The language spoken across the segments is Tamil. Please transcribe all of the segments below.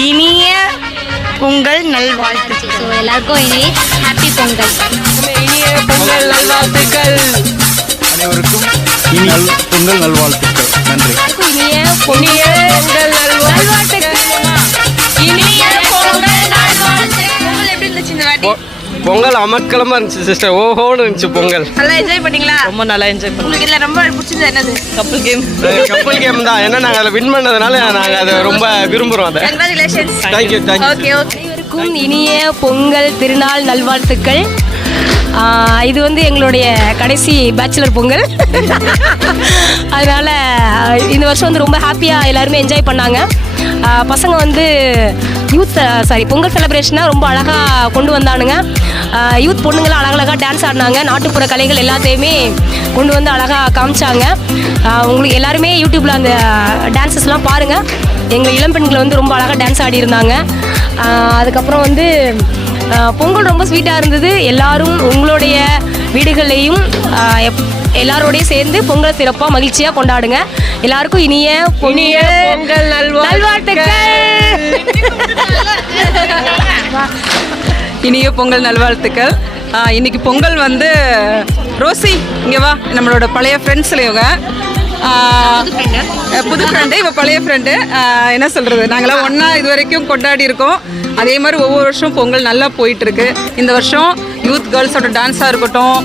இனிய பொங்கல் நல்வாழ்த்துக்கள். ஸோ எல்லாருக்கும் இனி ஹாப்பி பொங்கல். இனிய பொங்கல் நல்வாழ்த்துக்கள். அனைவருக்கும் பொங்கல் நல்வாழ்த்துக்கள். நன்றி. இனிய பொங்கல் நல்வாழ்த்துக்கள். இனிய பொங்கல் நல்வாழ்த்துக்கள். பொங்கல் எப்படி இருந்துச்சு இந்த வாட்டி? பொங்கல் அமர்க்கலமா இருந்துச்சு சிஸ்டர். ஓஹோன்னு இருந்துச்சு பொங்கல். நல்லா என்ஜாய் பண்ணீங்களா? ரொம்ப நல்லா என்ஜாய் பண்ணோம். உங்களுக்கு இதில் ரொம்ப பிடிச்சது என்னது? கப்பல் கேம் தான். ஏன்னா நாங்கள் அதில் வின் பண்ணதுனால நாங்கள் அதை ரொம்ப விரும்புகிறோம். அதை கங்க்ராச்சுலேஷன்ஸ். தேங்க்யூ. Okay okay. அனைவருக்கும் இனிய பொங்கல் திருநாள் நல்வாழ்த்துக்கள். இது வந்து எங்களுடைய கடைசி பேச்சுலர் பொங்கல். அதனால் இந்த வருஷம் வந்து ரொம்ப ஹாப்பியாக எல்லாருமே என்ஜாய் பண்ணாங்க. பசங்க வந்து பொங்கல் செலிப்ரேஷனாக ரொம்ப அழகாக கொண்டு வந்தானுங்க. யூத் பொண்ணுங்களாம் அழகழகாக டான்ஸ் ஆடினாங்க. நாட்டுப்புற கலைகள் எல்லாத்தையுமே கொண்டு வந்து அழகாக காமிச்சாங்க. உங்களுக்கு எல்லாருமே யூடியூப்பில் அந்த டான்ஸஸ்லாம் பாருங்கள். எங்கள் இளம்பெண்கள் வந்து ரொம்ப அழகாக டான்ஸ் ஆடி இருந்தாங்க. அதுக்கப்புறம் வந்து பொங்கல் ரொம்ப ஸ்வீட்டாக இருந்தது. எல்லாரும் உங்களுடைய வீடுகளையும் எல்லாரோடையும் சேர்ந்து பொங்கல் சிறப்பாக மகிழ்ச்சியாக கொண்டாடுங்க. எல்லாருக்கும் இனிய பொங்கல் நல்வாழ்த்துக்கள். இனிய பொங்கல் நல்வாழ்த்துக்கள். இன்னைக்கு பொங்கல் வந்து ரோசி இங்கே வா, நம்மளோட பழைய ஃப்ரெண்ட்ஸில் இவங்க புது ஃப்ரெண்டு, இவ பழைய ஃப்ரெண்டு. என்ன சொல்கிறது, நாங்களாம் ஒன்றா இது வரைக்கும் கொண்டாடி இருக்கோம். அதே மாதிரி ஒவ்வொரு வருஷம் பொங்கல் நல்லா போயிட்டுருக்கு. இந்த வருஷம் யூத் கேர்ள்ஸோட டான்ஸாக இருக்கட்டும்,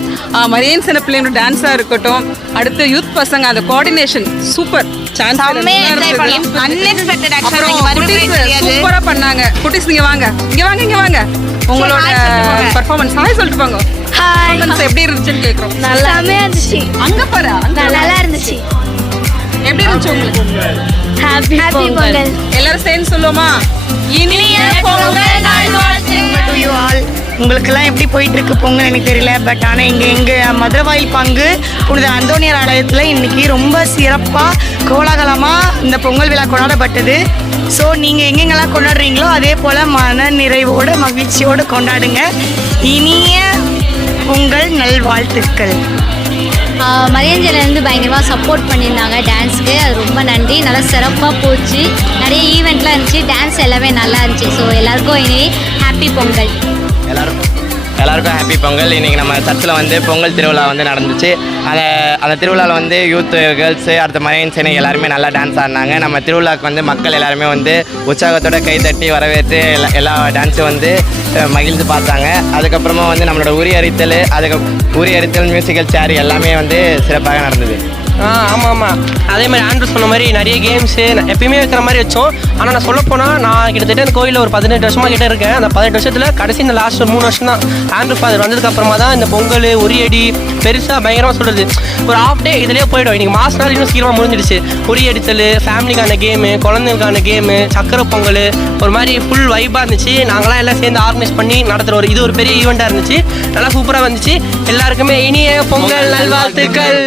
மரியன் சின்ன பிள்ளைங்களோட டான்ஸாக இருக்கட்டும், அடுத்து யூத் பசங்க அந்த கோஆர்டினேஷன் சூப்பர். சூப்பராக பண்ணாங்க. குட்டிஸ் இங்கே வாங்க, இங்கே வாங்க. உங்களோட பர்ஃபார்மன்ஸ் ஹாய் சொல்லிட்டு போங்க. எப்படி இருந்துச்சுன்னு கேட்குறோம். நல்லா இருந்துச்சு. அங்கே பாரு, நல்லா இருந்துச்சு. எப்படி இருந்துச்சு உங்களுக்கு? ஹாப்பி பொங்கல். எல்லாரும் சேர்ந்து சொல்லுவோமா? இனிய பொங்கல் நல்வாழ்த்துக்கள். உங்களுக்கெல்லாம் எப்படி போயிட்டு இருக்கு பொங்கல் எனக்கு தெரியல. பட் ஆனால் எங்கள் மதுரவாயில் பங்கு புனித அந்தோனியார் ஆலயத்தில் இன்னைக்கு ரொம்ப சிறப்பாக கோலாகலமாக இந்த பொங்கல் விழா கொண்டாடப்பட்டது. ஸோ நீங்கள் எங்கெங்கெல்லாம் கொண்டாடுறீங்களோ அதே போல் மன நிறைவோடு மகிழ்ச்சியோடு கொண்டாடுங்க. இனிய பொங்கல் நல்வாழ்த்துக்கள். மரியஞ்சலேருந்து பயங்கரமாக சப்போர்ட் பண்ணியிருந்தாங்க டான்ஸ்க்கு. அது ரொம்ப நன்றி. நல்லா சிறப்பாக போச்சு. நிறைய ஈவெண்ட்லாம் இருந்துச்சு. டான்ஸ் எல்லாமே நல்லா இருந்துச்சு. ஸோ எல்லாருக்கும் இனி ஹாப்பி பொங்கல். எல்லாருக்கும் ஹாப்பி பொங்கல். இன்றைக்கி நம்ம சர்ச்சில் வந்து பொங்கல் திருவிழா வந்து நடந்துச்சு. அந்த திருவிழாவில் வந்து யூத்து கேர்ள்ஸு அடுத்த மரியன் சேனை எல்லாருமே நல்லா டான்ஸ் ஆடினாங்க. நம்ம திருவிழாவுக்கு வந்து மக்கள் எல்லாருமே வந்து உற்சாகத்தோட கைத்தட்டி வரவேற்று எல்லா டான்ஸும் வந்து மகிழ்ந்து பார்த்தாங்க. அதுக்கப்புறமா வந்து நம்மளோட உரியறித்தல் மியூசிக்கல் சேர் எல்லாமே வந்து சிறப்பாக நடந்தது. ஆமாம். அதே மாதிரி ஆண்ட்ரூ சொன்ன மாதிரி நிறைய கேம்ஸு எப்பயுமே வைக்கிற மாதிரி வச்சோம். ஆனால் நான் சொல்லப்போனால் நான் கிட்டத்தட்ட இந்த கோயிலில் ஒரு 18 வருஷமாக கிட்டே இருக்கேன். அந்த 18 வருஷத்தில் கடைசி இந்த லாஸ்ட் ஒரு 3 வருஷம் தான் ஆண்ட்ரூ ஃபாதர் வந்ததுக்கப்புறமா தான் இந்த பொங்கல் உரியடி பெருசாக பயங்கரமாக சொல்கிறது. ஒரு ஹாஃப் டே இதிலே போய்டும். இன்றைக்கி மாதம் நாள் இன்னும் சீக்கிரமாக முடிஞ்சிடுச்சு. உரியடித்தல், ஃபேமிலிக்கான கேமு, குழந்தைங்களுக்கான கேமு, சக்கரை பொங்கல், ஒரு மாதிரி ஃபுல் வைப்பாக இருந்துச்சு. நாங்களாம் எல்லாம் சேர்ந்து ஆர்கனைஸ் பண்ணி நடத்துகிற இது ஒரு பெரிய ஈவெண்ட்டாக இருந்துச்சு. நல்லா சூப்பராக வந்துச்சு. எல்லாருக்குமே இனிய பொங்கல் நல்வாழ்த்துக்கள்.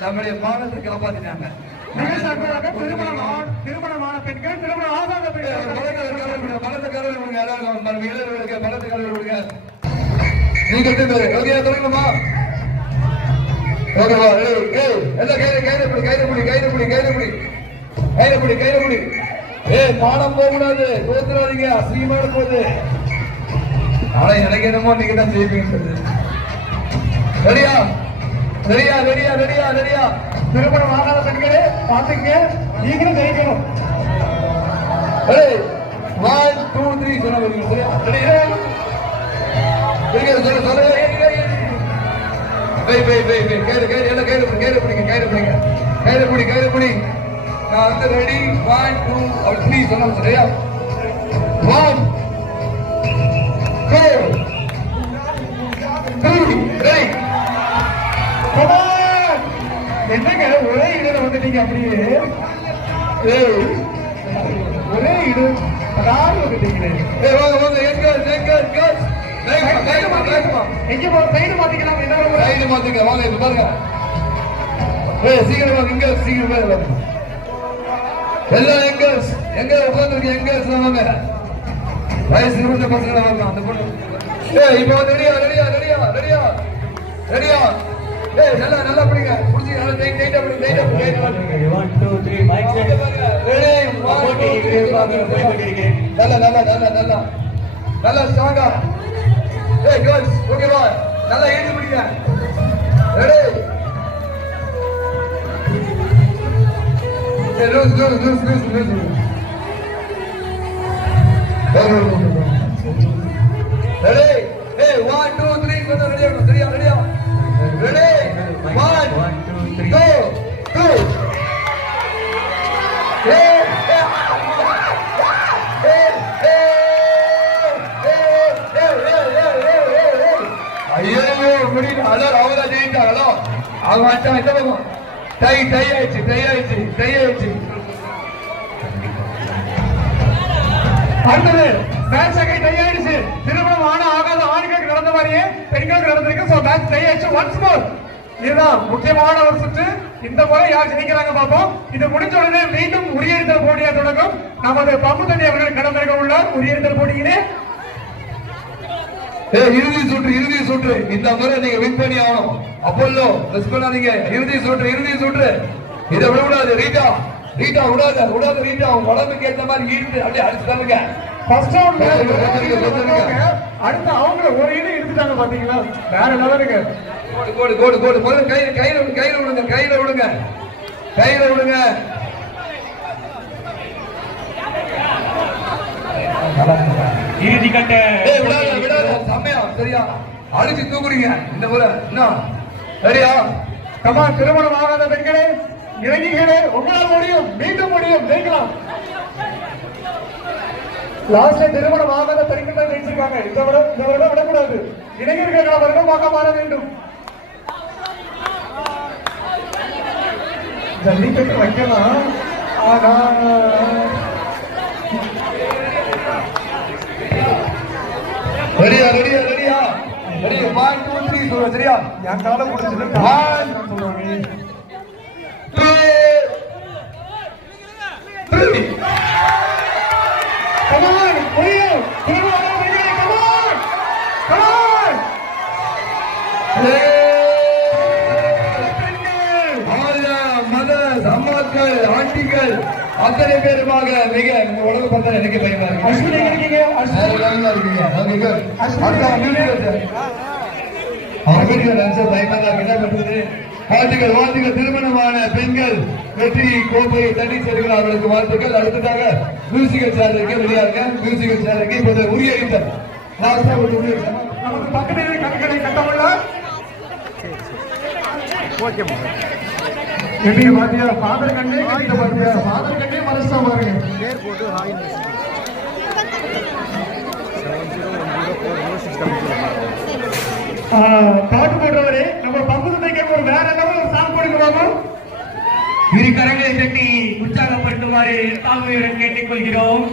நம்முடைய மானத்தை காப்பாத்தினாங்க. திருமணமான பெண்கள், திருமணம் ஆகாத பெண்கள் பலத்தை கருவில் விடுங்க. இளைஞர்களுக்கு பலத்தை கருவில் விடுங்க. நீங்க ஓகே தொடங்கணுமா? ஓகேவா? எல்லாம் கைது பிடி. மானம் போகக்கூடாது, தோத்துறாதீங்க, அசிங்கமான போகுது. ஆனா எனக்கு என்னமோ நீங்க தான் ஜெயிப்பீங்க. ரெடியா? திருமணம் ஆகாத பெண்களே பாத்துங்க, நீங்களும் ஜெயிக்கணும். 1 2 3 சொன்ன சரியா? கைது பிடி. நான் வந்து ரெடி 1 2 3 சொன்ன சரியா? 1 2 3 ரெடி. என்னங்க ஒரே இடத்துல வந்துட்டீங்க? அப்படியே ஒரே இடம் வந்துட்டீங்களே. எங்க சைடு மாத்திக்கலாம், சைடு மாத்திக்க வாங்க. இப்ப பாருங்க, சீக்கிரமா இங்க சீக்கிரமா எல்லாம் எங்க உட்காந்துருக்கு, எங்க வாங்க. வயசு இருந்த பசங்க வாங்க. அந்த பொண்ணு இப்ப வந்து ரெடியா? நல்லா பிடிங்க, புடிச்சு நல்லா டைட்டா பிடிங்க. 1 2 3 மைக் செட். ரெடி 1 2 3 நல்லா ஸ்ட்ராங்கா. கேர்ள்ஸ் ஓகேவா? நல்லா எழுதி பிடிங்க. ரெடி? லூஸ். ரெடி? 1 2 3 கொஞ்சம் ரெடியா? ரெடி 1 2 3 ஐயோ முடியல. அவங்கள ஜெயிட்டாங்களோ அவங்க வச்சான். இந்த பக்கம் டை ஆயிடுச்சு. அடுத்தது மேட்ச் அகை டை ஆயிடுச்சு. திருமணம் ஆகாத ஆண்களுக்கு நடந்த மாதிரியே பெண்களுக்கு நடந்திருக்கு. சோ மேட்ச் டை ஆயிடுச்சு. ஒன்ஸ் மோர், இதுதான் முக்கியமான ஒரு சுற்று. இந்த முறை யார் ஜெயிக்கிறாங்க பார்ப்போம். இது முடிஞ்ச உடனே மீண்டும் உரியெடுத்தல் போட்டியா தொடங்கும். நமது பம்பு தண்ணி அவர்கள் களமிறங்க உள்ளார் உரியெடுத்தல் போட்டியிலே. இறுதி சுற்று இந்த முறை நீங்க வின் பண்ணி ஆகணும். அப்போல்லோ மிஸ் பண்ணாதீங்க. இறுதி சுற்று இதை விடக்கூடாது. ரீட்டா விடாத ரீட்டா, உங்க உடம்புக்கு ஏற்ற மாதிரி ஈடுத்து அப்படியே அடிச்சு தருங்க. அடுத்து அவங்க ஒரு இடம் எடுத்துட்டாங்க பாத்தீங்களா, வேற லெவலுக்கு. கோடு முதல்ல கையில விடுங்க. இறுதி கட்ட விடாத செம்மையா சரியா அடிச்சு தூக்குறீங்க. இந்த முறை என்ன சரியா? கமா திருமணம் ஆகாத பெண்களே இறங்கிகளே, உங்களால் முடியும், மீண்டும் முடியும், ஜெயிக்கலாம். லாஸ்ட்ல திருமணம் ஆகாத பெண்கள் தான் ஜெயிச்சிருக்காங்க. இந்த வருடம் விடக்கூடாது. இளைஞர்கள் வருடமாக மாற வேண்டும். ஜல்லிக்கட்டு வைக்கலாம். ஆனா ரெடியா? 1 2 3 சொல்ற சரியா? என் காலம் முடிஞ்சது. 1 2 3 come on முடியும். come on மதர்ஸ், அம்மாக்கள், ஆண்டிகள் அத்தனை பேருமாக மிக உலக பார்த்தா எனக்கு பயமா இருக்கு. வாழ்த்துக்கள். திருமணமான பெண்கள் வெற்றி கோப்பை தண்ணி செல்கள் அவர்களுக்கு வாழ்த்துக்கள். அடுத்ததாக மியூசிக்கல் சேருக்கு வெளியாக மியூசிக்கல் சேருக்கு இப்போது உரிய நமக்கு பக்கத்திலே கண்களை கட்டமுள்ள எப்படி பாத்தியா? ஃபாதர் கண்ணே கட்டிட்ட பாத்தியா? ஃபாதர் கண்ணே மனசா பாருங்க. பாட்டு போடுறவரே நம்ம பம்பு தந்தைக்கு ஒரு வேற லெவல் ஒரு சாங் போடுங்க. இரு கரங்களை தட்டி உற்சாகப்படுத்துமாறு தாழ்மையுடன் கேட்டுக்கொள்கிறோம்.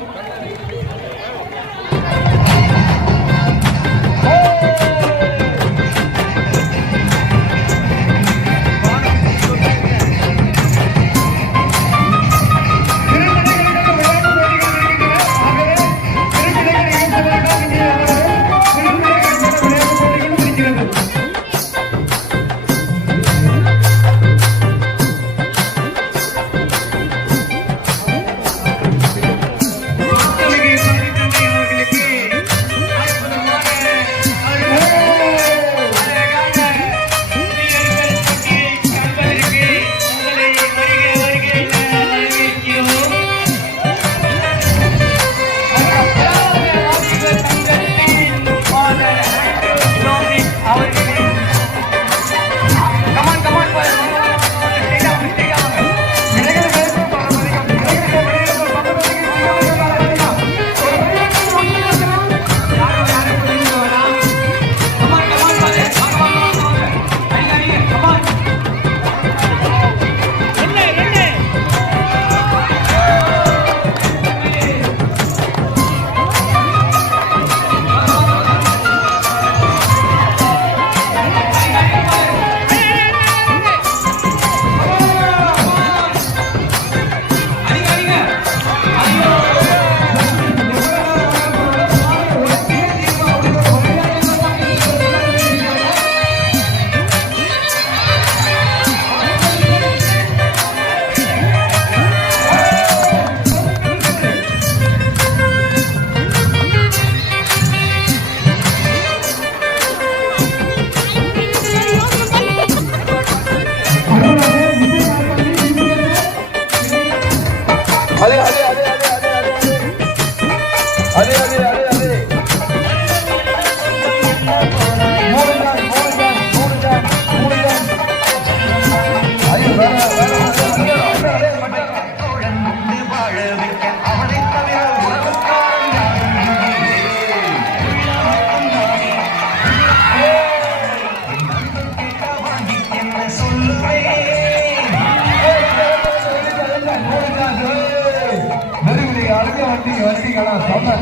அடிங்களா செம்ம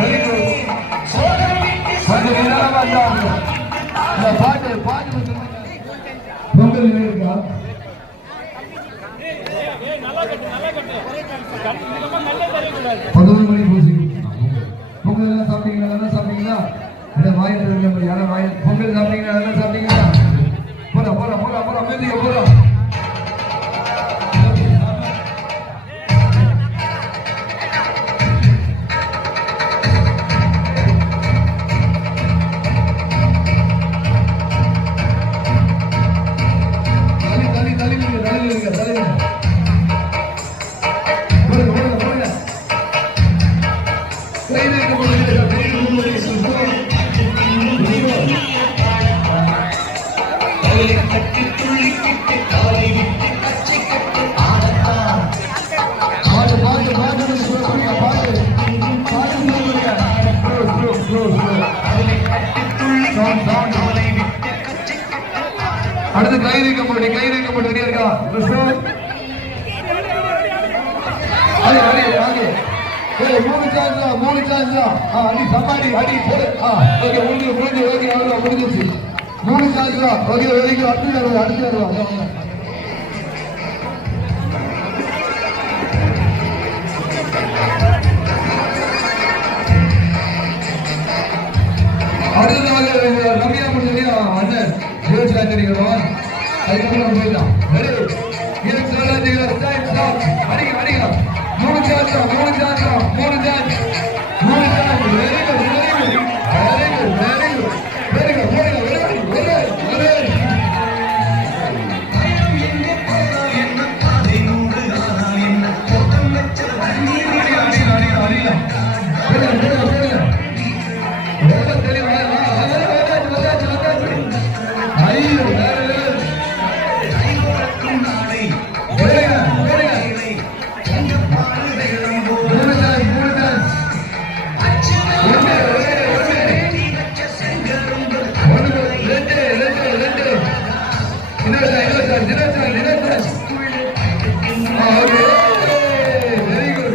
வெரி குட் கொஞ்சம் நிதானமா இருந்தாங்க இந்த பாட்டு பொங்கல் இருக்கா 11 மணி பூசி பொங்கல் எல்லாம் சாப்பிட்டீங்களா வாயில் இருக்க யாரும் வாயில் பொங்கல் சாப்பிட்டீங்களா போலாம் மெதுங்க போலாம் அடுத்து கை வைக்க போட்டு இருக்கா மூணு சான்ஸ் அடி சமாடி அடி போடு ஓகே முடிஞ்சிருச்சு 3 சான்ஸ் ஓகே அடுத்து வருவா அடுத்ததாக ரம்யா முடிஞ்சு அண்ணன் ஜோதிராஜரிக்கிறோம் அதுக்கப்புறம் போயிடலாம் அடிக்கலாம் 3 சான்ஸ் வெரி குட்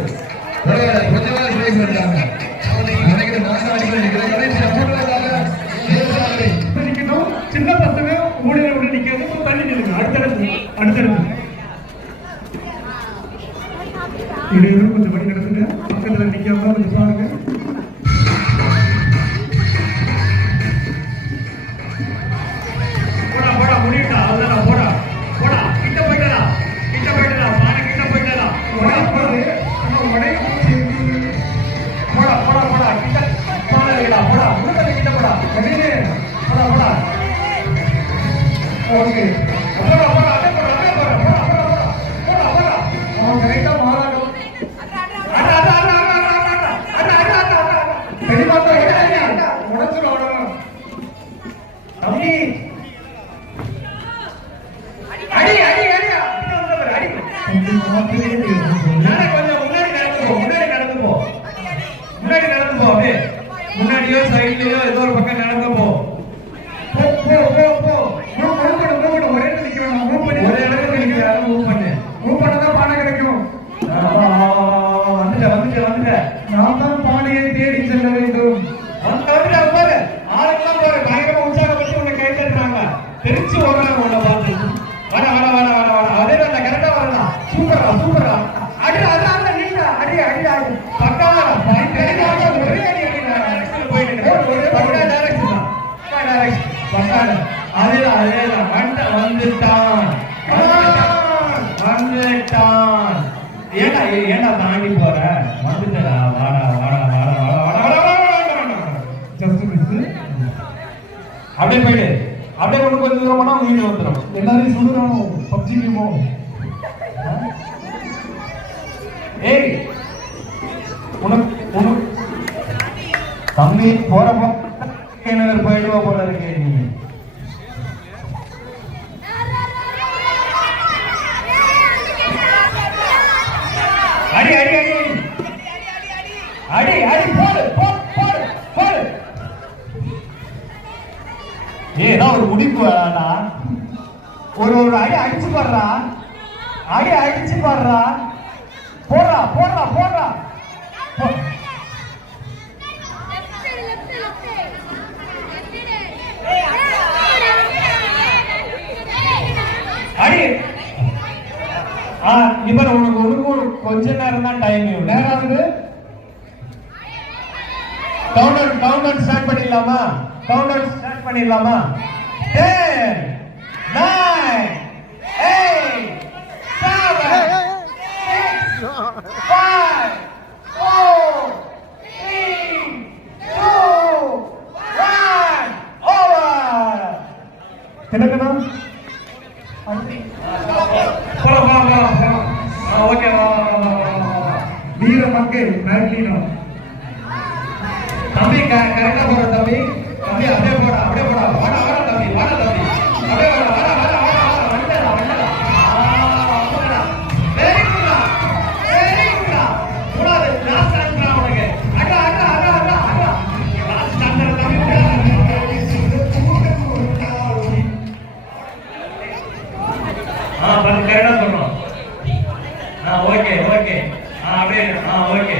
சின்ன பசங்க மூலையில விட நிக்கிறது தள்ளி நில்லுங்க அடுத்தடுத்து இடையிலும் கொஞ்சம் வழி நடத்துங்க பக்கத்துல நிக்காம கொஞ்சம் பாருங்க போடா முடியட்டா அதுதான் போடா கிட்ட போயிட்டா பானை கிட்ட போயிட்டா போடா கிட்ட போடா முழுக்க கிட்ட போடா போடா ஓகே கரெக்டா மாறாடும் தம்பி முன்னாடியோ சைட்லயோ ஏதோ ஒரு பக்கம் நடந்து போ ஒரே இடத்துல நிக்கிறேன் மூவ் பண்ணதான் பானை கிடைக்கும் வந்துட்ட நான் தான் பானையை தேடி செல்ல வேண்டும் பாரு ஆளுக்கெல்லாம் பாரு பயங்கரமா உற்சாகப்பட்டு உன்னை கை தட்டுறாங்க தெரிச்சு ஓடுறாங்க உன்னை பார்த்து வர அதே அந்த கரெக்டா வரலாம் சூப்பரா அடி பக்கா ஒரே அதேதான் வந்துட்டான் ஏன்னா தாண்டி போற வந்துட்டா அப்படியே போயிடு அப்படியே கொண்டு கொஞ்சம் தூரம் போனா வீடு வந்துடும் எல்லாரையும் சொல்லுறோம் பப்ஜிக்கு ஏய் உனக்கு தம்பி போறப்போ போயிடுவா போல இருக்கே நீ அடி போடு ஏதோ ஒரு முடிப்பு வேணா ஒரு அடி அடிச்சு பாடுறா போடுறா அடி இவர் உனக்கு கொஞ்ச நேரம் தான் டைம். நேரம் ஆகுது. கவுண்டர் ஸ்டார்ட் பண்ணிடலாமா? 10 9 8 7 6 5 4 3 2 1 over. தினக்கணும் ஓகே. வீர மக்கள் மிரட்டினோம். தம்பி கரெக்டா போற தம்பி. அப்படியே போடா வாடா தம்பி அப்படியே வாடா வண்டடா. வெரி குட் கூடாது. லாஸ்ட் டைம் உனக்கு அடா லாஸ்ட் டைம் தம்பி கரெக்டா சொல்றோம். ஓகே அப்படியே ஓகே.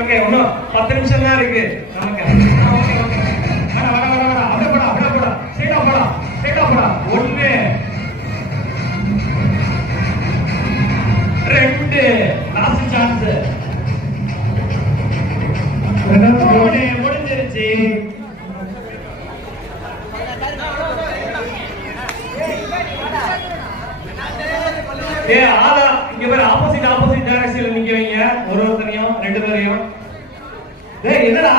ஓகே இன்னும் 10 நிமிஷம் தான் இருக்கு நமக்கு. அப்படியே போடா ஸ்ட்ரைட்டா போடா. 1 2 லாஸ்ட் சான்ஸ். முடிஞ்சிருச்சு. ஆளா இங்க பேர் ஆப்போசிட் டைரக்ஷன்ல நிக்க வைங்க. ஒருத்தரையும் 2 பேரையும். என்னடா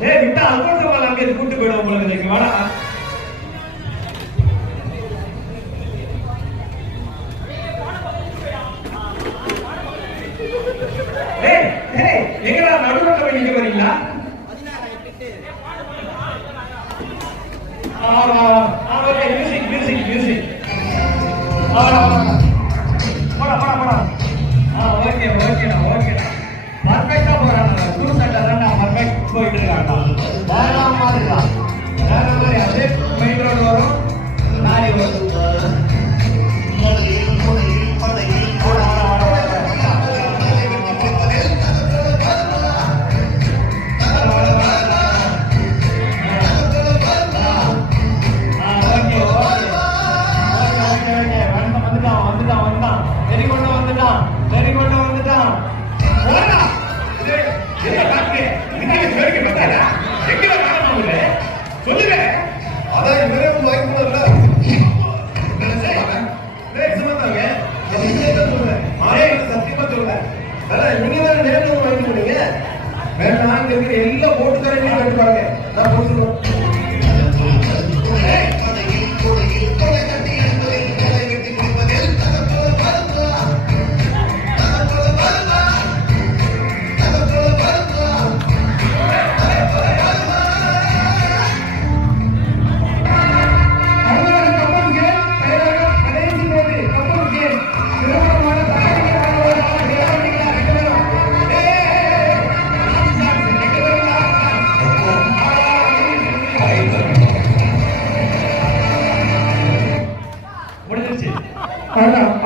விட்டா அல்போன்சோவால அங்க கூட்டு போயிடும் உங்களுக்கு. வாடா எங்கடா நடுவுல போய் நிக்க போறீங்களா? மியூசிக் போடா. ஓகேடா பர்ஃபெக்ட்டா போறாங்க. 2 சென்டர் தான் பர்ஃபெக்ட் போயிட்டு இருக்காங்க. வேற மாதிரி அதே மெயின் ரோடு வரும். லாரி வரும். எல்லாம் போட்டு தரேன் பாருங்க. நான் போட்டு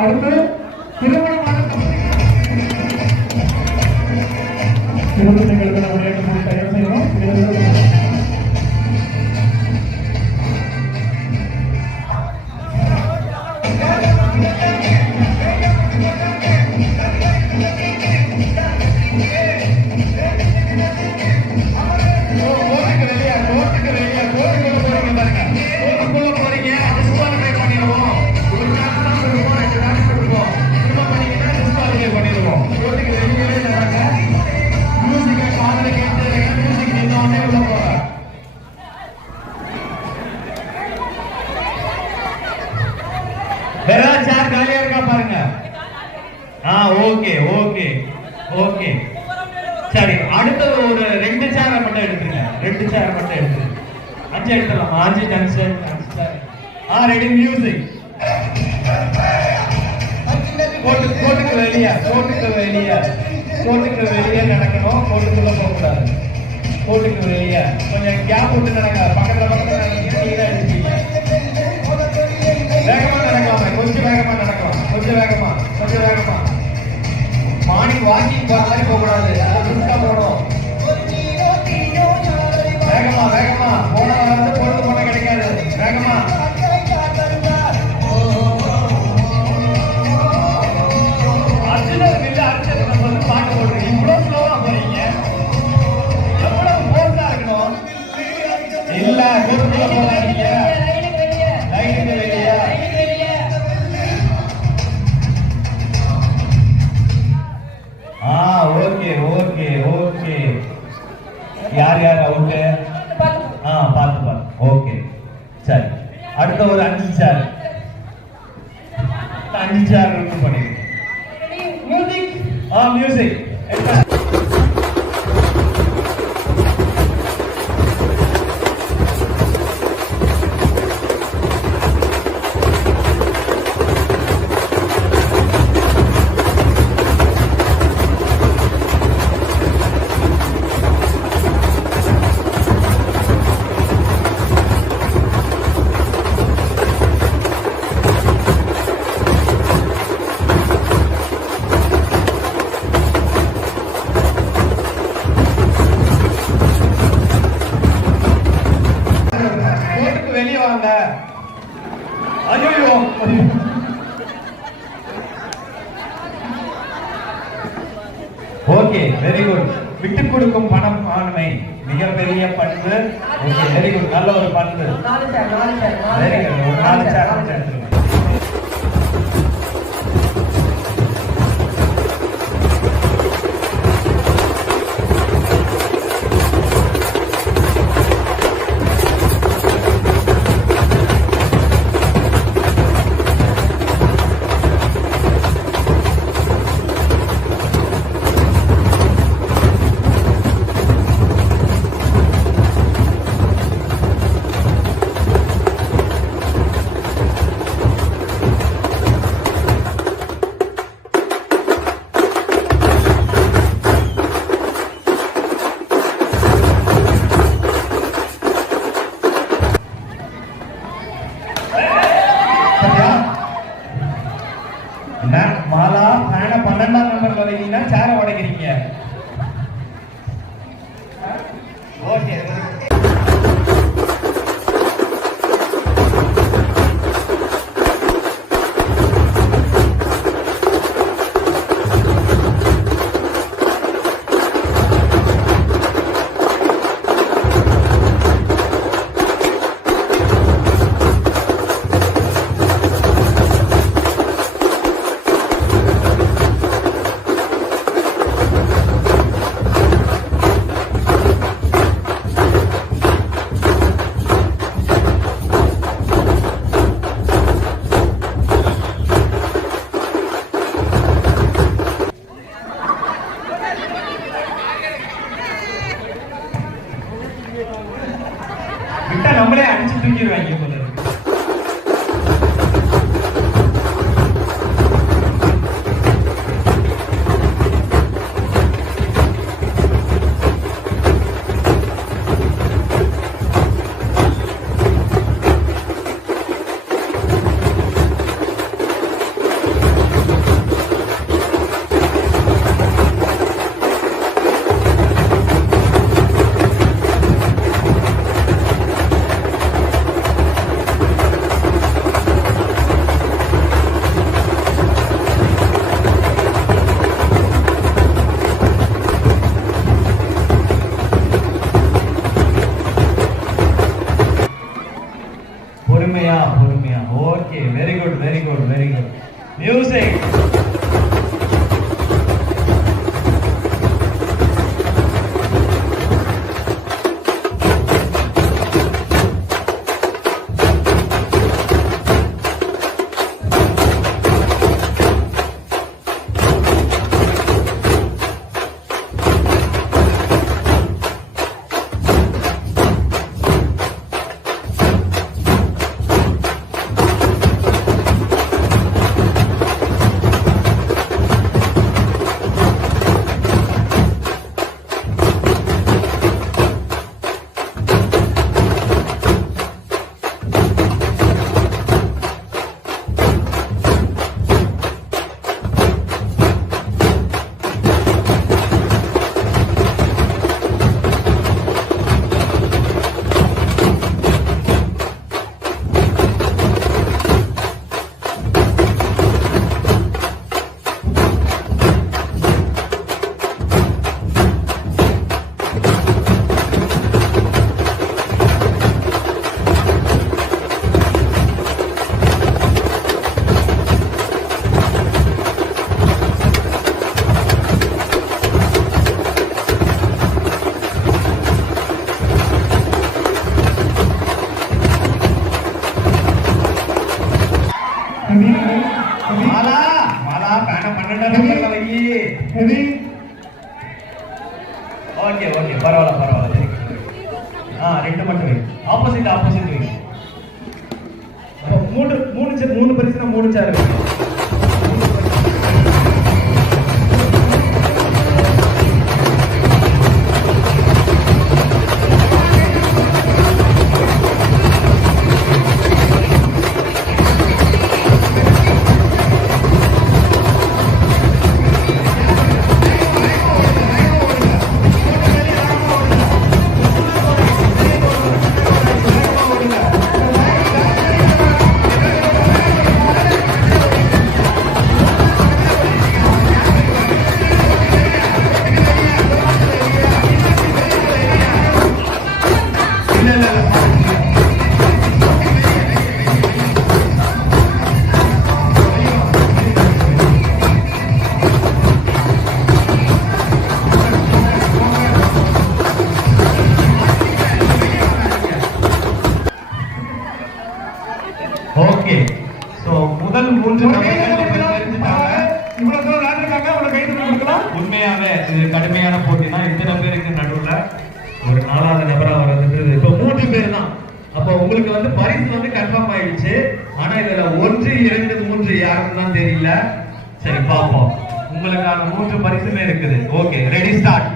அடுத்து திருமணங்களுக்கு நம்ம தயார் செய்யணும். போறீங்க ஓகே ஓகே ஓகே சரி, அடுத்த ஒரு 2 சேரை மட்டும் எடுத்துருங்க. 2 சேரை மட்டும் எடுத்துருங்க. 5 எடுத்துடலாம். 5 ஜங்ஷன் ரெடி. மியூசிக். கோட்டுக்கு வெளியே நடக்கணும். கோட்டுக்குள்ள போக கூடாது. கோட்டுக்கு வெளியே கொஞ்சம் கேப் விட்டு நடங்க. பக்கத்துல வேகமா நடக்கலாம். கொஞ்சம் வேகமா நடக்கலாம். கொஞ்சம் வேகமா. மார்னிங் வாக்கிங் போற மாதிரி போக கூடாது. போகணும். வேகமா போன பொழுது போன கிடைக்காது. வேகமா பாட்டு போடுறீங்க. இவ்வளவு ஸ்லோவா போறீங்க. எவ்வளவு போர்ஸா இருக்கணும். இல்ல கோட்டுக்குள்ள போறாதீங்க. லைனுக்கு வெளியே. ஓகே யார் அவுட்டு? பார்த்து ஓகே சரி. அடுத்த ஒரு 5 சேர் ரிமூவ் பண்ணிடுங்க. மியூசிக். வெளியே வாங்க. ஐயோ ஓகே வெரி குட். விட்டு கொடுக்கும் பணம் ஆண்மை மிகப்பெரிய பண்பு. Okay very good. நல்ல ஒரு பண்பு. Very good. ஒரு 4 சேர் எடுத்துருங்க. மாலா ஃபேனை 12ஆம் நம்பர்ல வைக்கிறீங்கன்னா சேரை உடைக்கிறீங்க. ஓகே விட்டா நம்மளே அடிச்சு தூக்கிடுவாங்க போல. பொறுமையா ஓகே வெரி குட் மியூசிக். ரெண்டாவது நம்பர்ல வை. ஓகே ஓகே பரவாயில்ல சரி. ரெண்டு மட்டும் வை. ஆப்போசிட் வை. மூணு பரிசுனா 3 சேர் வை. ஓகே சோ முதல் 3 இவ்வளவு தூரம் விளையாண்டுருக்காங்க. அவ்வளவு கை தட்டி கொடுக்கலாம். உண்மையாவே இது கடுமையான போட்டினா இத்தனை பேருக்கு நடுவுல ஒரு 4வது நபரா வர்றது இப்போ 3 பேர் தான். அப்போ உங்களுக்கு வந்து பரிசு வந்து கன்ஃபார்ம் ஆயிடுச்சு. ஆனா இதுல 1 2 3 யாருன்னு தான் தெரியல. சரி பாப்போம். உங்களுக்கான 3 பரிசுமே இருக்குது. Okay ready start.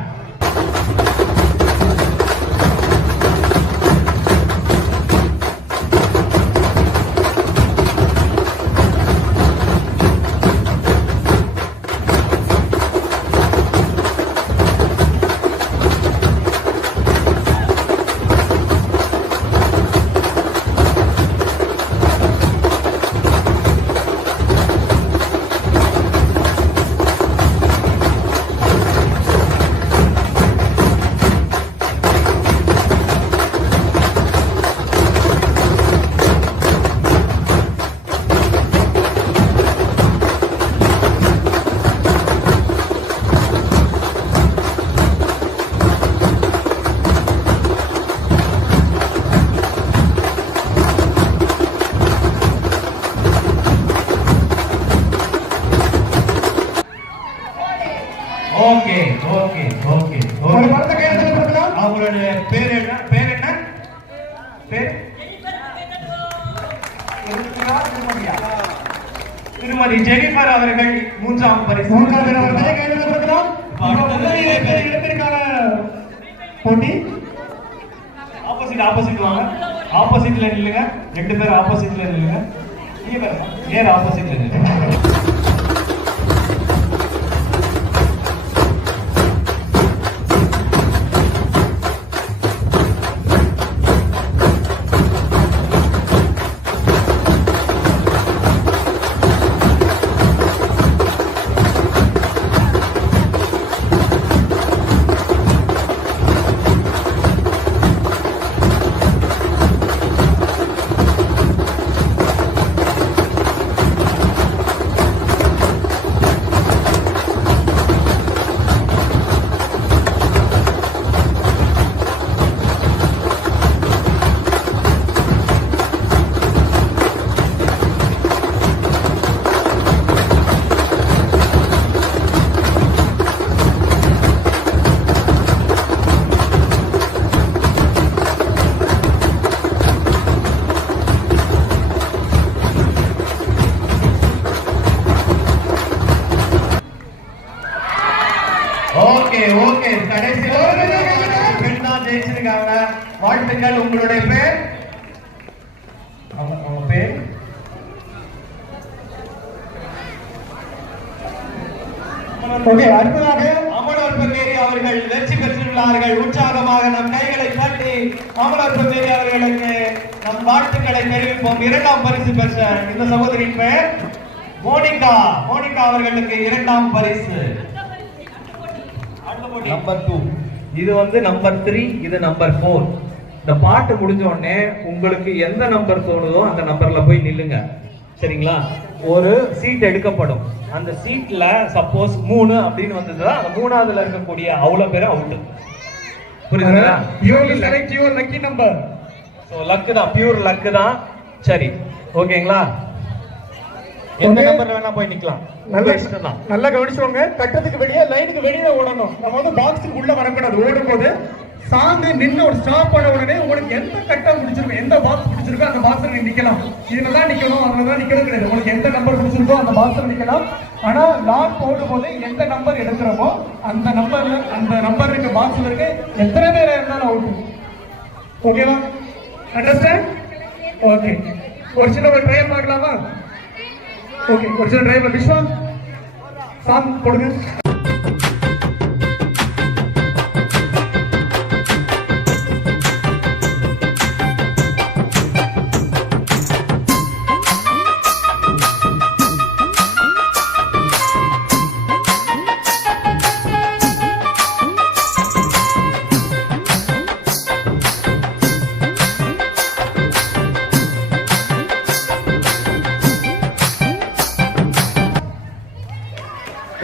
Okay okay okay okay அவங்களுடைய பேர் என்ன பேர் திருமதி ஜெனிஃபர் அவர்கள் 3ஆம் பரிசு. போட்டி ஆப்போசிட் வாங்க. ஆப்போசிட்ல நில்லுங்க. 2 பேர் ஆப்போசிட்ல நில்லுங்க. நேர் ஆப்போசிட்ல நில்லுங்க. ஓகே ஓகே கடைசி பெண் தான் ஜெயிச்சிருக்காங்க. வாழ்த்துக்கள். உங்களுடைய பேர் அவங்க பேர் ஓகே அடுத்ததாக அமலர் பங்கேறி அவர்கள் வெற்றி பெற்றுள்ளார்கள். உற்சாகமாக நம் கைகளை தட்டி அமலர் பங்கேறி அவர்களுக்கு நம் வாழ்த்துக்களை தெரிவிப்போம். 2ஆம் பரிசு பெற்ற இந்த சகோதரியின் பெயர் மோனிகா. மோனிகா அவர்களுக்கு 2ஆம் பரிசு. நம்பர் 2 இது வந்து நம்பர் 3 இது நம்பர் 4. இந்த பாட்டு முடிஞ்ச உடனே உங்களுக்கு எந்த நம்பர் தோணுதோ அந்த நம்பர்ல போய் நில்லுங்க. சரிங்களா? ஒரு சீட் எடுக்கப்படும். அந்த சீட்ல சப்போஸ் 3 அப்படின்னு வந்ததுன்னா அந்த 3ஆவதுல இருக்கக்கூடிய அவ்வளவு பேர் அவுட். புரியுதுங்களா? You will select your lucky number. So luck தான், பியூர் லக் தான். சரி ஓகேங்களா? எந்த நம்பர்ல வேணா போய் நிக்கலாம். நல்ல இஷ்டம் தான். நல்லா கவனிச்சுக்கோங்க. கட்டத்துக்கு வெளியே லைனுக்கு வெளியே ஓடணும். நம்ம வந்து பாக்ஸுக்கு உள்ள வரக்கூடாது. ஓடும் போது சாங்கு நின்று ஒரு ஸ்டாப் பண்ண உடனே உங்களுக்கு எந்த கட்டம் பிடிச்சிருக்கோ, எந்த பாக்ஸ் பிடிச்சிருக்கோ அந்த பாக்ஸ்ல நீங்க நிக்கலாம். இதுல தான் நிக்கணும், அதுல தான் நிக்கிறது கிடையாது. உங்களுக்கு எந்த நம்பர் பிடிச்சிருக்கோ அந்த பாக்ஸ்ல நிக்கலாம். ஆனா லாக் போடும் போது எந்த நம்பர் எடுக்கிறோமோ அந்த நம்பருக்கு பாக்ஸ்ல இருக்கு எத்தனை பேர் இருந்தாலும் அவுட். ஓகேவா? அண்டர்ஸ்டாண்ட்? ஓகே. ஒரு சின்ன ஒரு ட்ரையல் பார்க்கலாமா? ஓகே, ஒரு சின்ன ட்ரையல். விஸ்வா சாங் போடுங்க.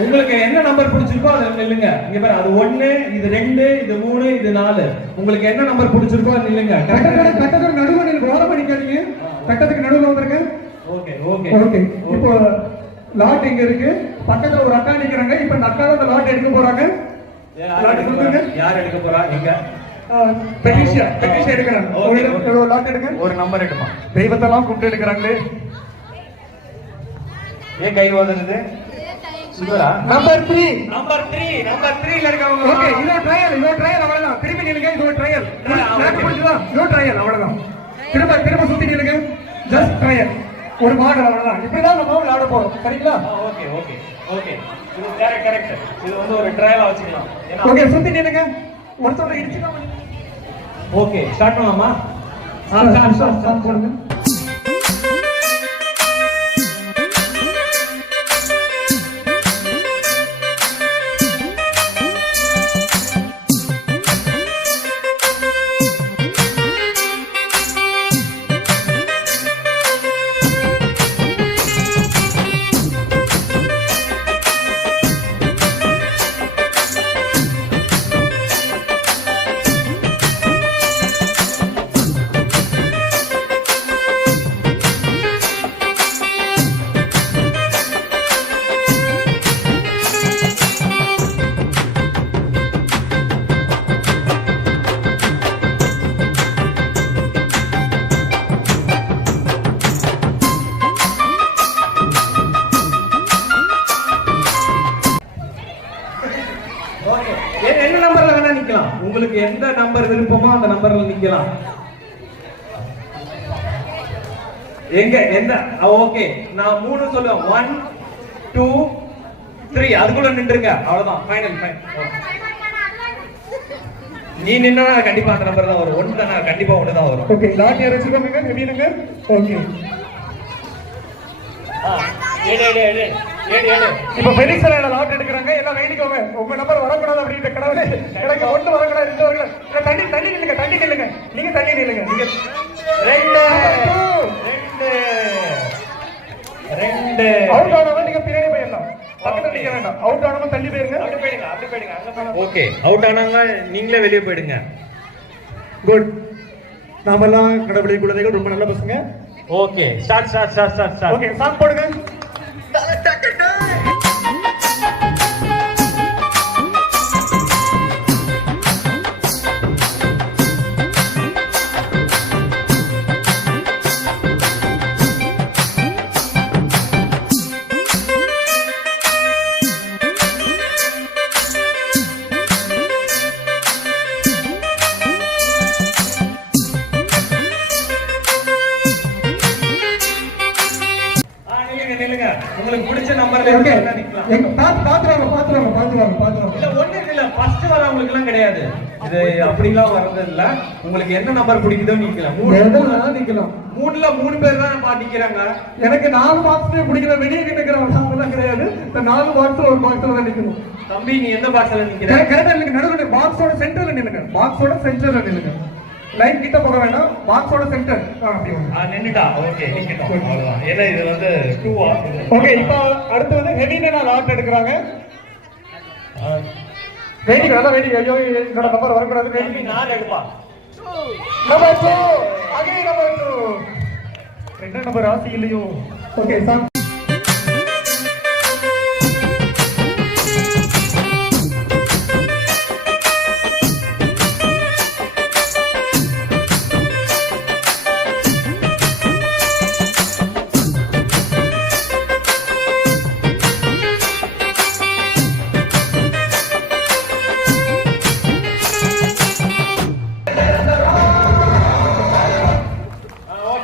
உங்களுக்கு என்ன நம்பர் பிடிச்சிருக்கோ அதை நில்லுங்க. இங்க பாரு, அது 1, இது 2, இது 3, இது 4. உங்களுக்கு என்ன நம்பர் பிடிச்சிருக்கோ அது நில்லுங்க. கட்டத்துக்கு நடுவுல நீங்க ஓரம் பண்ணிக்காதீங்க. கட்டத்துக்கு நடுவுல வந்துருங்க. Okay okay okay. இப்போ லாட் இங்க இருக்கு. பக்கத்துல ஒரு அக்கா நிக்கிறாங்க. இப்ப அந்த அக்கா தான் லாட் எடுக்க போறாங்க. யார் எடுக்க போறா? எங்க பெட்டிஷியா எடுக்கிறாங்க. ஒரு லாட் எடுங்க. ஒரு நம்பர் எடுமா. தெய்வத்தெல்லாம் கூப்பிட்டு எடுக்கிறாங்களே. ஏன் கை ஓதுறது? நம்பர் 3 ல இருக்கவங்க. ஓகே, இது ட்ரையல் அவ்வளவுதான். திருப்பி நில்லுங்க. இது ஒரு ட்ரையல். இது ட்ரையல் அவ்வளவுதான். திரும்ப சுத்தி நில்லுங்க. Just trial. ஒரு மாடல் அவ்வளவுதான். இப்படிதான் நம்ம விளையாட போறோம். சரிங்களா? Okay okay okay. இது கரெக்ட். இது வந்து ஒரு ட்ரையலா வச்சுக்கலாம். ஓகே, சுத்தி நில்லுங்க. ஒருத்தர இடிச்சுக்கலாம். ஓகே, ஸ்டார்ட் பண்ணலாமா? ஸ்டார்ட் பண்ணுங்க. என்ன நம்பர்ல வேணா நிக்கலாம். உங்களுக்கு எந்த நம்பர் விருப்பமோ அந்த நம்பர்ல நிக்கலாம். எங்க எந்த ஓகே, நான் 3 சொல்லுவேன். 1 2 3 அதுக்குள்ள நின்றுங்க. அவ்வளவுதான். ஃபைனல். நீ நின்னா கண்டிப்பா அந்த நம்பர் தான் வரும். 1 தான் கண்டிப்பா 1 தான் வரும். ஓகே, லாட் யார் வச்சிருக்காங்க? ஹெவினுங்க. ஓகே. ஏடு. இப்ப ஃபெலிக்ஸ் சார் லாட் எடுக்கறாங்க. எல்லாம் வேண்டிக்கோங்க. உங்க நம்பர் வரக்கூடாது அப்படின்ற கடவுளே. எனக்கு 1 வரக்கூடாது, 2 வரக்கூடாது. தண்ணி நில்லுங்க. நீங்க தண்ணி நில்லுங்க. நீங்க 2 அவுட் ஆனவங்க நீங்க பின்னாடி போயிடலாம். பக்கத்துல நிக்க வேண்டாம். அவுட் ஆனவங்க தள்ளி போயிருங்க. அப்படி போயிடுங்க. அங்க போங்க. ஓகே, அவுட் ஆனவங்க நீங்களே வெளிய போயிடுங்க. குட். நாமெல்லாம் கடவுளை குழந்தைகள் ரொம்ப நல்ல பசங்க. Okay, start. ஓகே, சாங் போடுங்க. நில்லுங்க. உங்களுக்கு பிடிச்ச நம்பர்ல ஓகே, நிக்கலாம். எங்க பாத்துவாங்க. இல்ல ஒண்ணு இல்ல, ஃபர்ஸ்ட் வரவங்களுக்கு எல்லாம் கிடையாது. இது அப்படிலாம் வரது இல்ல. உங்களுக்கு என்ன நம்பர் பிடிக்குதோ நிக்கலாம். 3 நிக்கலாம். 3ல 3 பேர் தான் பாட்டிக்கிறாங்க. எனக்கு 4 பாக்ஸ்லயே பிடிக்கல. வெளியே நிக்கிறவங்க கிடையாது. இந்த 4 பாக்ஸ்ல ஒரு பாக்ஸ்ல தான் நிக்கணும். தம்பி, நீ எந்த பாக்ஸ்ல நிக்கிற? கரெக்டா நில்லுங்க. நடுவுல பாக்ஸோட சென்டர்ல நில்லுங்க. லைன் கிட்ட போக வேண்டாம். பாக்ஸோட சென்டர் அப்படி நின்னுட்டா. ஓகே, நிக்கட்டும். அவ்வளவுதான். ஏன்னா இது வந்து 2 ஓகே. இப்போ அடுத்து வந்து ஹெவினா லாட் எடுக்கறாங்க. வெயிட்டிங். ஐயோ, என்னோட நம்பர் வரக்கூடாது. வெயிட்டிங். 4 எடுப்பா. Number 2 again number 2. ரெண்டு நம்பர் ஆசி இல்லையோ. ஓகே, சாங்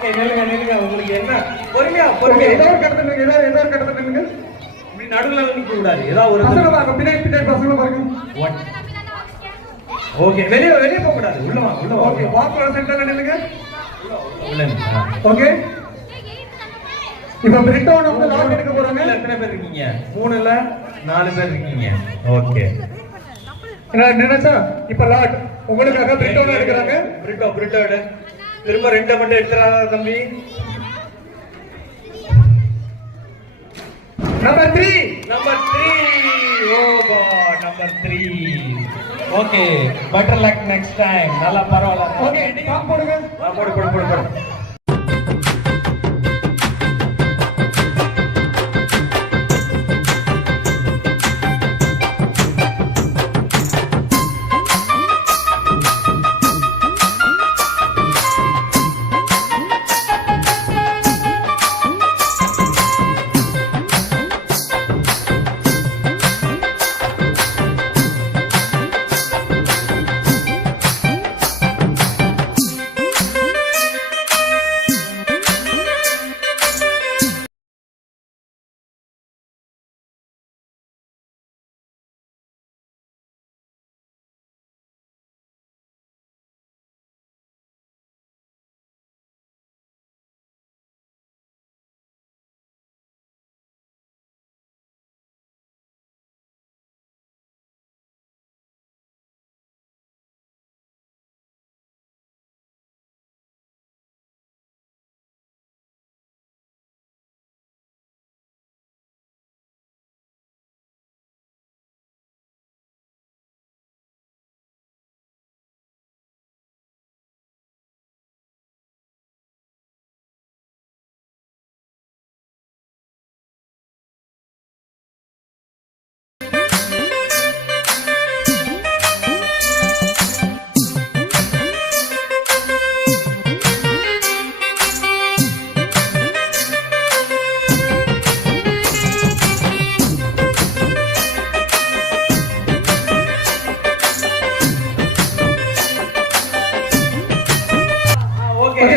ஓகே நில்லுங்க உங்களுக்கு என்ன பொறுமையா ஓகே ஏதோ ஒரு கடத்துல நில்லுங்க ஏதோ ஒரு கடத்துல நில்லுங்க இப்படி நடுவுல நிக்க கூடாது ஏதாவது ஒரு பசங்க பாருங்க பின்னாடி பசங்க பாருங்க ஓகே வெளிய போக கூடாது உள்ள வா ஓகே பாக்ஸ் சென்டர்ல நில்லுங்க உள்ள ஓகே இப்போ பிரிட்டோன் வந்து லாக் எடுக்க போறாங்க எத்தனை பேர் இருக்கீங்க 3 இல்ல 4 பேர் இருக்கீங்க ஓகே நான் நினைச்சா இப்ப லாக் உங்களுக்காக பிரிட்டோன் எடுக்கறாங்க பிரிட்டோ எடு திரும்ப 2 மட்டும் எடுத்துறாத தம்பி number 3 oh god number 3 okay better luck next time நல்லா பரவாயில்லை ஓகே டாப் போடுங்க போடு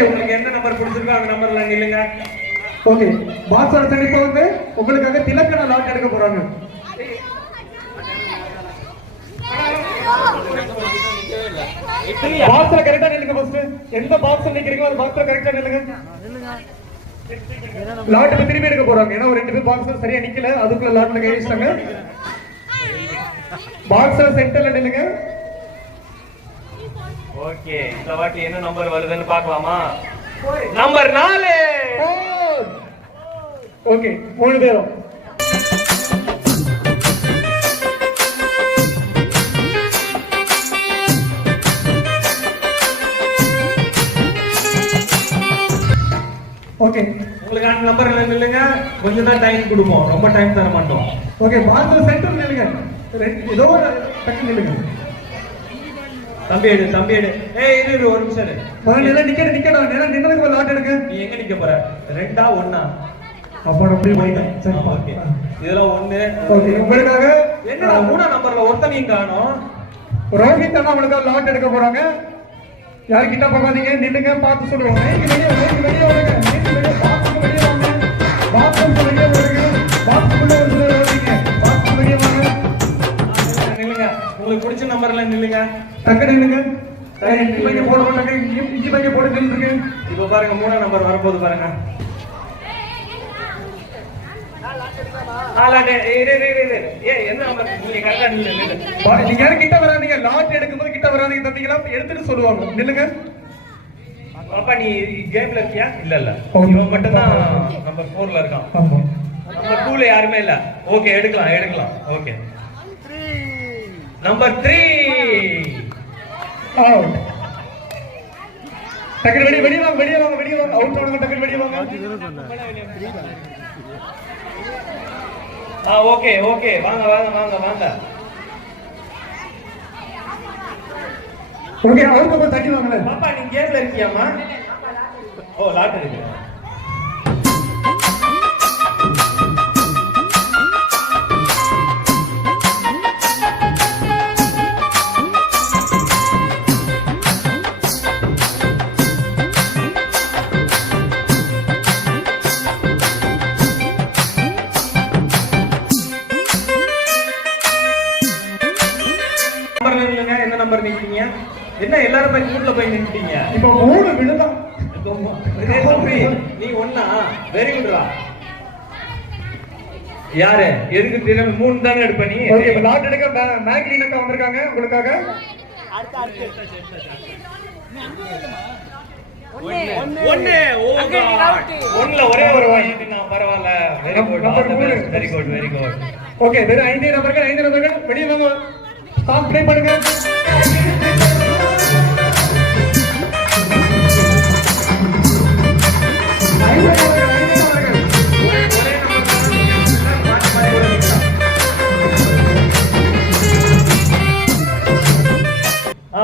உங்களுக்கு எந்த நம்பர் பிடிச்சிருக்கோ அந்த நம்பர்ல நில்லுங்க ஓகே பாக்ஸோட இப்போ வந்து உங்களுக்காக திலக்கண லாக் எடுக்க போறாங்க பாக்ஸ்ல கரெக்டா நில்லுங்க ஃபர்ஸ்ட் எந்த பாக்ஸ்ல நிக்கிறீங்களோ அந்த பாக்ஸ்ல கரெக்டா நில்லுங்க லாட் திருப்பி எடுக்க போறாங்க ஏன்னா ஒரு 2 பேர் பாக்ஸ்ல சரியா நிக்கல அதுக்குள்ள லாட்ல கை வச்சிட்டாங்க பாக்ஸ்ல சென்டர்ல நில்லுங்க ஓகே இந்த வாட்டி என்ன நம்பர் வருதுன்னு பார்க்கலாமா நம்பர் 4 ஓகே 3 பேரும் ஓகே உங்களுக்கான நம்பர்ல நில்லுங்க கொஞ்சம் தான் டைம் கொடுப்போம் ரொம்ப டைம் தர மாட்டோம் ஓகே பாக்ஸ்ல சென்டர் நில்லுங்க ஏதோ ஒரு டக்கு நில்லுங்க தம்பி எடு ஏய் இரு ஒரு நிமிஷம் இரு முதல்ல நிக்கடா நின்னதுக்கு ஒரு லாட் எடுங்க நீ எங்க நிக்க போற 2ஆ 1ஆ அப்போ அப்படியே போயிட்டேன் சரி ஓகே இதெல்லாம் 1 ஓகே உங்களுக்காக என்னடா 3ஆம் நம்பர்ல ஒருத்தனையும் காணோம் ரோஹித் அண்ணா உங்களுக்காக லாட் எடுக்க போறாங்க யாரும் கிட்ட போகாதீங்க நில்லுங்க பார்த்து சொல்லுவாங்க வெளியே வருங்க பாக்ஸுக்கு வெளியே வாங்க பாக்ஸுக்கு வெளியே வருங்க பாக்ஸுக்குள்ள ஒரு சிலர் வருவீங்க பாக்ஸுக்கு வெளியே வாங்க நில்லுங்க உங்களுக்கு பிடிச்ச நம்பர்ல நில்லுங்க டக்கு நில்லுங்க இஞ்சி பைக்க போட மாட்டாங்க இஞ்சி பைக்க போட்டு நில்லுங்க இப்போ பாருங்க 3ஆம் நம்பர் வரப்போகுது பாருங்க என்ன நம்பர் நீங்க கரெக்டா நில்லுங்க நீங்க யாரும் கிட்ட வராதீங்க லாட் எடுக்கும்போது கிட்ட வராதீங்க தம்பிங்களா எடுத்துட்டு சொல்லுவாங்க நில்லுங்க அப்பா நீ கேம்ல இருக்கியா இல்ல இவன் மட்டும் தான் நம்பர் 4ல இருக்கான் ஆமா நம்பர் 2ல யாருமே இல்ல ஓகே எடுக்கலாம் ஓகே நம்பர் 3 அவுட் டக்கு வெளியே வாங்க அவுட் ஆனவங்க டக்கு வெளியே வாங்க ஓகே வாங்க ஓகே அவுட் பக்கம் தட்டி வாங்கல பாப்பா நீ கேம்ல இருக்கியாமா ஓ லாட் இருக்கு என்ன எல்லாரும் போய் மூட்ல போய் நின்னுட்டீங்க? இப்போ 3 விழுதான். நீ ஒண்ணா? வெரி குட்ரா. யாரு எதுக்கு தெரியாம 3 தானே எடுப்ப நீ? ஓகே, இப்போ லாட் எடுக்க மேக்லின் அக்கா வந்திருக்காங்க உங்களுக்காக. ஒண்ணுல ஒரே ஒரு நான் பரவாயில்ல. Very good, very good, very good. Okay, வெறும் 5 நபர்கள் வெளியே வாங்க. சாங் ப்ளே பண்ணுங்க.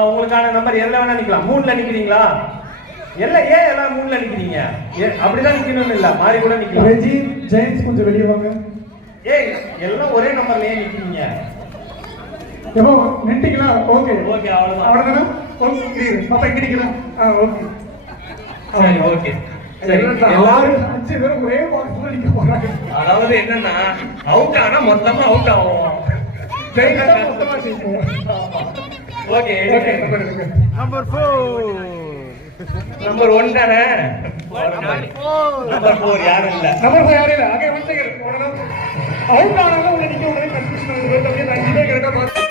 உங்களுக்கான நம்பர் எதுல வேணா நிக்கலாம். 3ல நிக்கிறீங்களா? எல்லாம் ஏன் எல்லாம் 3ல நிக்கிறீங்க? அப்படிதான் நிக்கணும்னு இல்ல, மாறி கூட நிக்கலாம். ரெஜி ஜெயின்ஸ் கொஞ்சம் வெளியே வாங்க. ஏய், எல்லாம் ஒரே நம்பர்ல ஏன் நிக்கிறீங்க? எப்போ நின்றுங்களா? ஓகே ஓகே, அவ்வளவுதான். அவ்வளவுதானா? ஓகே, பாப்பா எங்க நிக்கலாம்? ஓகே சரி, ஓகே. சரி, எல்லாரும் 5 பேரும் ஒரே பாக்ஸ்ல நிக்க போறாங்க. அதாவது என்னன்னா, அவுட் ஆனா மொத்தமா அவுட் ஆகும். ஜெயிச்சா மொத்தமா ஜெயிப்போம். Okay, okay, number 4. நம்பர் 1 தானே? நம்பர் 4 யாரும் இல்ல. நம்பர் 4 யாரும் இல்ல. அங்கே வந்து அவுட் ஆனாலும் உள்ள நிக்க உடனே கன்ஃபியூஷன் ஆகுது. அப்படியே 5 பேர் கரெக்டா பாத்து.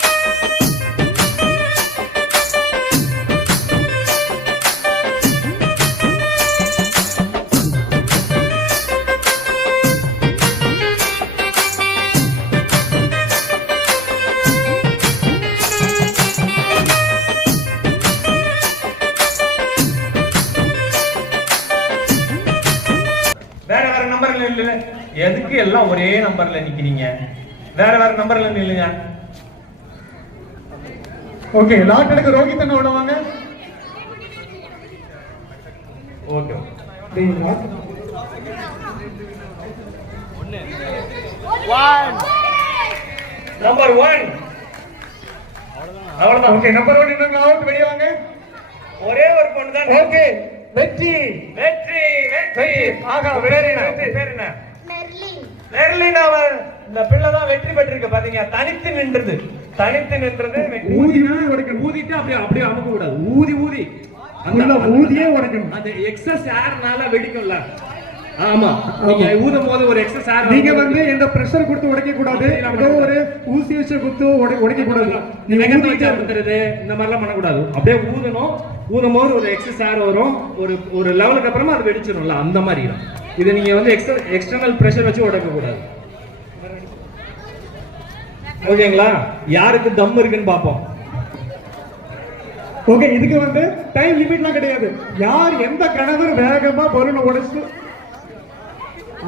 வேற வேற நம்பர்ல இல்ல. எதுக்கு எல்லாம் ஒரே நம்பர்ல நிக்கிறீங்க? வேற வேற நம்பர்ல நில்லுங்க. ஓகே, லாட் எடுக்க ரோஹித் அண்ணா உள்ள வாங்க. ஓகே, நம்பர் 1 அவ்வளவுதான். ஓகே, நம்பர் 1 இன்னும் அவுட், வெளியே வாங்க. ஒரே ஒரு பொண்ணு தான். ஓகே, வெற்றி வெற்றி, வெற்றி. ஆகா, பேர் என்ன? பேர் என்ன? மெர்லின். அவன் இந்த பிள்ளை தான் வெற்றி பெற்றிருக்கு. பாத்தீங்க, தனித்து நின்றது வெற்றி. ஊதி உடைக்கணும். ஊதிட்டு அப்படியே அமுக்க கூடாது. ஊதி ஊதியே உடைக்கணும். அந்த எக்ஸஸ் ஏர்னால வெடிக்கும்ல. ஆமா, நீங்க ஊதும் போது ஒரு எக்ஸஸ் ஏர். நீங்க வந்து எந்த பிரஷர் கொடுத்து உடைக்க கூடாது. ஏதோ ஒரு ஊசி வச்சு கொடுத்து உடைக்க கூடாது. நீங்க வெங்கத்தை வச்சு அமுத்துறது இந்த மாதிரிலாம் பண்ணக்கூடாது. அப்படியே ஊதும் போது ஒரு எக்ஸஸ் ஏர் வரும். ஒரு லெவலுக்கு அப்புறமா அது வெடிச்சிடும்ல, அந்த மாதிரி. இது நீங்க வந்து எக்ஸ்டர்னல் பிரஷர் வச்சு உடைக்க கூடாது. ஓகேங்களா? யாருக்கு தம் இருக்குன்னு பாப்போம். ஓகே, இதுக்கு வந்து டைம் லிமிட்லாம் கிடையாது. யார் எந்த கணவர் வேகமா பலூனை உடைச்சு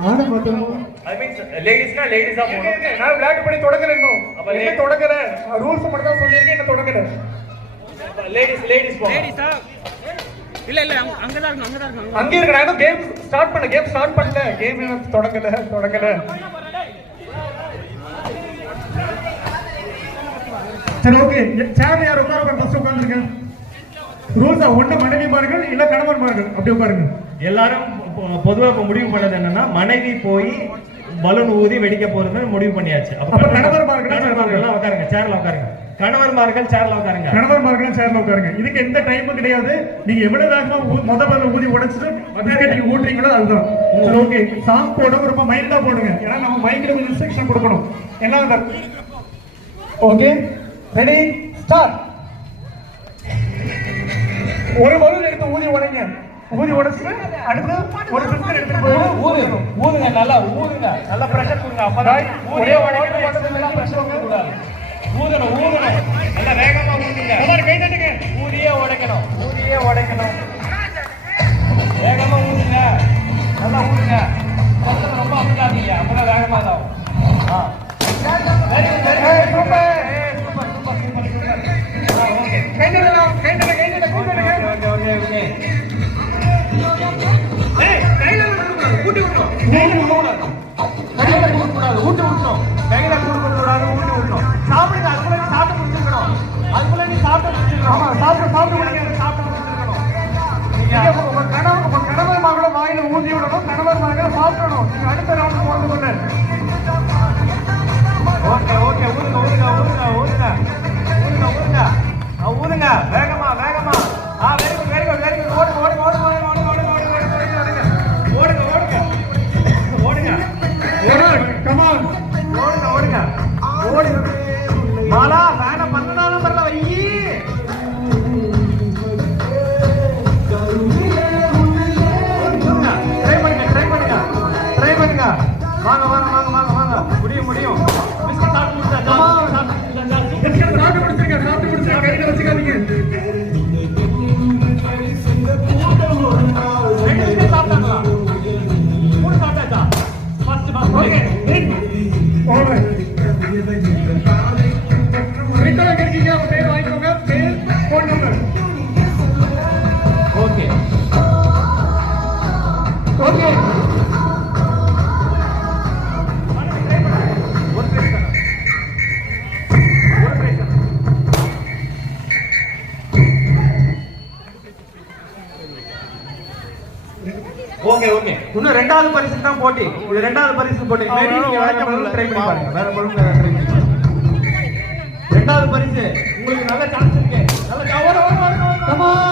ஆட மாட்டோமோ. ஐ மீன்ஸ் லேடிஸ்னா லேடிஸா போணும். நான் விளையாட்டு பண்ணி தொடங்குறேன். அப்ப என்ன தொடங்குறேன்? ரூல்ஸ் மட்டும் தான் சொல்லியிருக்கேன். என்ன தொடங்குறேன்? லேடிஸ் போங்க. லேடிஸா? இல்ல அங்கதான் இருக்கும். அங்கே இருக்கு. நான் கேம் ஸ்டார்ட் பண்ணல. கேம் தொடங்கல. சரி, ஓகே. சேர்ல யார் உட்காருங்க? ஃபர்ஸ்ட் உட்கார்ந்துருங்க. ரூல்ஸா ஒண்ணு மனைவிமார்கள் இல்ல கணவன்மார்கள் அப்படி உட்காருங்க. எல்லாரும் பொதுவா இப்ப முடிவு பண்ணது என்னன்னா, மனைவி போய் பலூன் ஊதி வெடிக்க போறதுன்னு முடிவு பண்ணியாச்சு. அப்ப கணவன்மார்கள் உட்காருங்க, சேர்ல உட்காருங்க. கணவன்மார்கள் சேர்ல உட்காருங்க. இதுக்கு எந்த டைமும் கிடையாது. நீங்க எவ்வளவு வேகமா முதல்ல ஊதி உடைச்சிட்டு நீங்க ஊட்டுறீங்களோ அதுதான். ஓகே, சாங் போடுங்க, ரொம்ப மைல்டா போடுங்க. ஏன்னா நம்ம மைக்ல இன்ஸ்ட்ரக்ஷன் கொடுக்கணும். என்ன? Okay, ready, start. ஒரு பலூன் எடுத்து ஊதி உடைங்க. உடைச்சிட்டு அடுத்து ஒரு பிஸ்கட் எடுத்து போய் ஊதுங்க, நல்லா பிரஷர் கொடுங்க. அப்பதான் ஒரே உடைக்கணும், பிரஷர் கொடுக்கூடாது. ஊதணும், நல்லா வேகமா ஊதுங்க. எல்லாரும் கை தட்டுங்க. ஊதியே உடைக்கணும். வேகமா ஊதுங்க, நல்லா ஊதுங்க. சத்தம் ரொம்ப அமுக்காதீங்க, அப்பதான் வேகமா தான். Very good, super. ஓகே, கை தட்டலாம். ஓகே. ஏய், கையில ஊட்டி விடணும். ஊட்டி விடணும். கையில கூடாது, ஊட்டி விடணும். சாப்பிடுங்க, அதுக்குள்ள நீ சாப்பிட்டு முடிச்சிருக்கணும். ஆமா, சாப்பிட்டு முடிச்சிருக்கணும். நீங்க உங்க கணவர் மகள வாயில ஊதி விடணும். கணவர் மகளை சாப்பிடணும். நீங்க அடுத்த ரவுண்ட் போறது. ஓகே, ஊதுங்க. ஊதுங்க, வேகமா ஓகே ஓகே ஓகே இன்னும் ரெண்டாவது பரிசு தான் போட்டி. இது ரெண்டாவது பரிசு போட்டி. ட்ரை பண்ணி பாருங்க. வேற பலூன் ட்ரை பண்ணி பாருங்க. ரெண்டாவது பரிசு உங்களுக்கு நல்ல சான்ஸ் இருக்கு. நல்ல கம் ஆன்.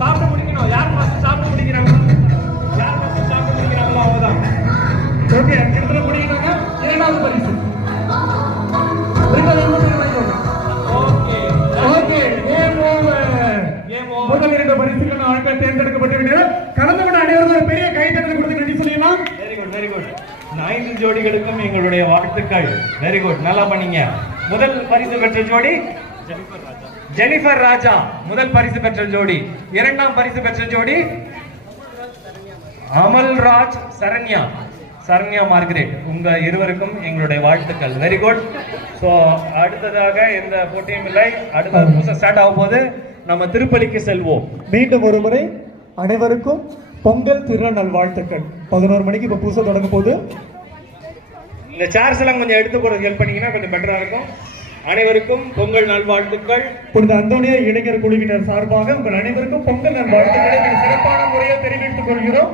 சாப்பிட்டு முடிக்கணும். யார் ஃபர்ஸ்ட் சாப்பிட்டு முடிக்கிறாங்க? யார் ஃபர்ஸ்ட் சாப்பிட்டு முடிக்கிறாங்களோ அவங்கதான். ஓகே, கிட்டத்தட்ட முடிக்கணுங்க. இரண்டாவது பரிசு. முதல் 2 பரிசுகள் ஆட்கள் தேர்ந்தெடுக்கப்பட்டு விட்டது. கலந்து கொண்ட அனைவருக்கும் ஒரு பெரிய கைத்தட்டல் கொடுத்து நன்றி சொல்லிடலாம். Very good. 5 ஜோடிகளுக்கும் எங்களுடைய வாழ்த்துக்கள். வெரி குட், நல்லா பண்ணீங்க. முதல் பரிசு பெற்ற ஜோடி ஜெனிஃபர் ராஜா முதல் பரிசு பெற்ற ஜோடி. இரண்டாம் பரிசு பெற்ற ஜோடி அமல்ராஜ் சரண்யா மார்கரெட். உங்க இருவருக்கும் எங்களுடைய வாழ்த்துக்கள். Very good. ஸோ அடுத்ததாக எந்த போட்டியும் இல்லை. அடுத்த பூசை ஸ்டார்ட் ஆகும் போது நம்ம திருப்பலிக்கு செல்வோம். மீண்டும் ஒரு முறை அனைவருக்கும் பொங்கல் திருநாள் வாழ்த்துக்கள். 11 மணிக்கு இப்ப பூசை தொடங்கும் போது இந்த சேர்ஸ் எல்லாம் கொஞ்சம் எடுத்து போட ஹெல்ப் பண்ணீங்கன்னா கொஞ்சம் பெட்டரா இருக்கும். அனைவருக்கும் பொங்கல் நல்வாழ்த்துக்கள். புனித அந்தோனியார் இளைஞர் குழுவினர் சார்பாக உங்கள் அனைவருக்கும் பொங்கல் நல்வாழ்த்துக்களை சிறப்பான முறையில் தெரிவித்துக் கொள்கிறோம்.